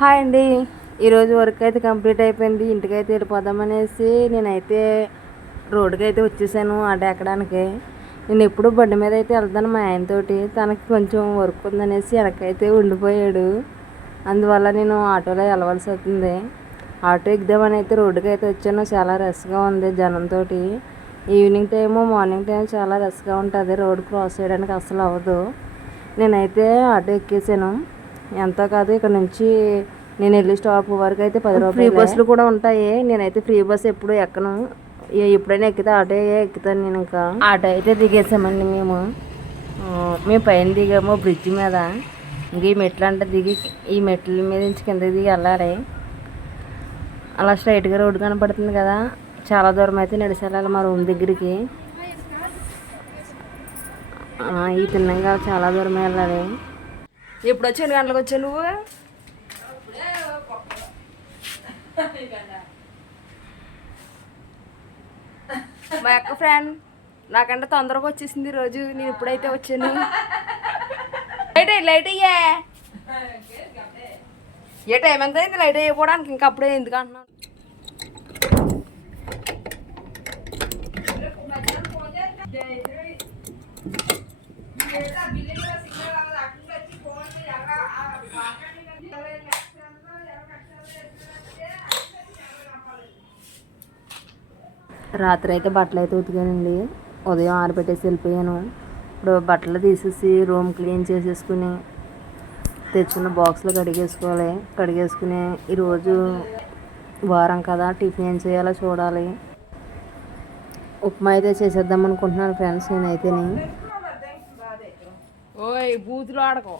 Hi అండి. ఈరోజు work అయితే కంప్లీట్ అయిపోయింది. ఇంటికైతే వెళ్ళిపోదామనేసి నేనైతే రోడ్డుకి అయితే వచ్చేసాను ఆటో ఎక్కడానికి. నేను ఎప్పుడు బండి మీద అయితే వెళ్తాను మా ఆయనతోటి తనకి కొంచెం వర్క్ ఉందనేసి వెనకైతే ఉండిపోయాడు. అందువల్ల నేను ఆటోలో వెళ్ళవలసి అవుతుంది ఆటో ఎగ్దామని అయితే రోడ్డుకి అయితే వచ్చాను. చాలా రష్గా ఉంది జనంతో ఈవినింగ్ టైము మార్నింగ్ టైం చాలా రష్గా ఉంటుంది. రోడ్ క్రాస్ చేయడానికి అస్సలు అవ్వదు. నేనైతే ఆటో ఎక్కేసాను. ఎంతో కాదు ఇక్కడ నుంచి నేను వెళ్ళి స్టాప్ వరకు అయితే పది రూపాయలు ఫ్రీ బస్సులు కూడా ఉంటాయి. నేనైతే ఫ్రీ బస్ ఎప్పుడు ఎక్కను. ఎప్పుడైనా ఎక్కితే ఆటో ఎక్కుతాను నేను ఇంకా. ఆటో అయితే దిగేసామండి మేము. మేము పైన దిగాము బ్రిడ్జ్ మీద. ఇంక ఈ మెట్లు అంటే దిగి ఈ మెట్ల మీద నుంచి కిందకి దిగి వెళ్ళాలి. అలా స్ట్రైట్గా రోడ్డు కనపడుతుంది కదా. చాలా దూరం అయితే నడిచి వెళ్ళాలి మా రూమ్ దగ్గరికి. ఈ తిన్నంగా చాలా దూరం వెళ్ళాలి. ఎప్పుడు వచ్చి ఎన్ని గంటలకు వచ్చావు నువ్వు? మా యొక్క ఫ్రెండ్ నాకంటే తొందరగా వచ్చేసింది రోజు. నేను ఇప్పుడైతే వచ్చాను. లైట్ అయ్యి లైట్ అయ్యా. ఏ టైం ఎంత అయింది? లైట్ అయ్యిపోవడానికి ఇంకా అప్పుడే ఎందుకు అంటున్నాను రాత్రి అయితే బట్టలు అయితే ఉతికానండి. ఉదయం ఆరబెట్టేసి వెళ్ళిపోయాను. ఇప్పుడు బట్టలు తీసేసి రూమ్ క్లీన్ చేసేసుకుని తెచ్చుకున్న బాక్స్లో కడిగేసుకోవాలి. కడిగేసుకుని ఈరోజు వారం కదా టిఫిన్ ఏం చేయాలో చూడాలి. ఉప్మా అయితే చేసేద్దాం అనుకుంటున్నాను ఫ్రెండ్స్ నేనైతేని. ఓయ్ బూతులు ఆడకో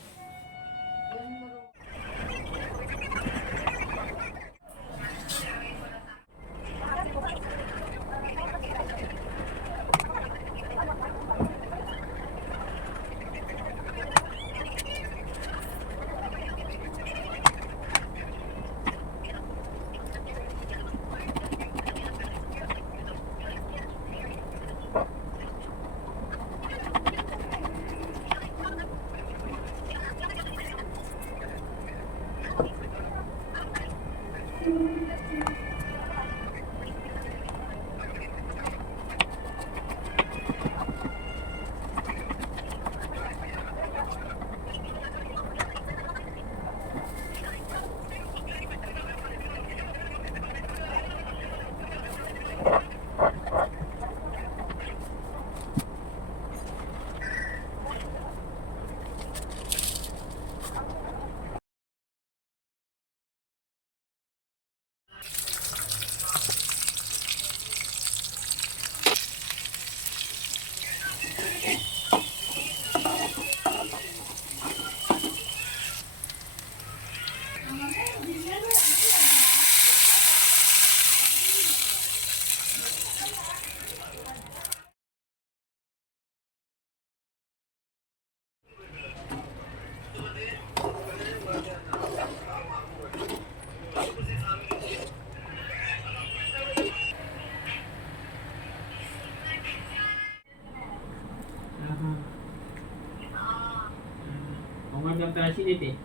Umagang kasi dito eh.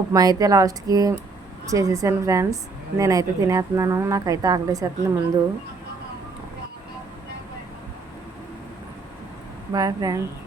Upma అయితే లాస్ట్కి చేసేసాను ఫ్రెండ్స్ నేనైతే తినేస్తున్నాను. నాకైతే ఆకలేసేస్తుంది ముందు. Bye friends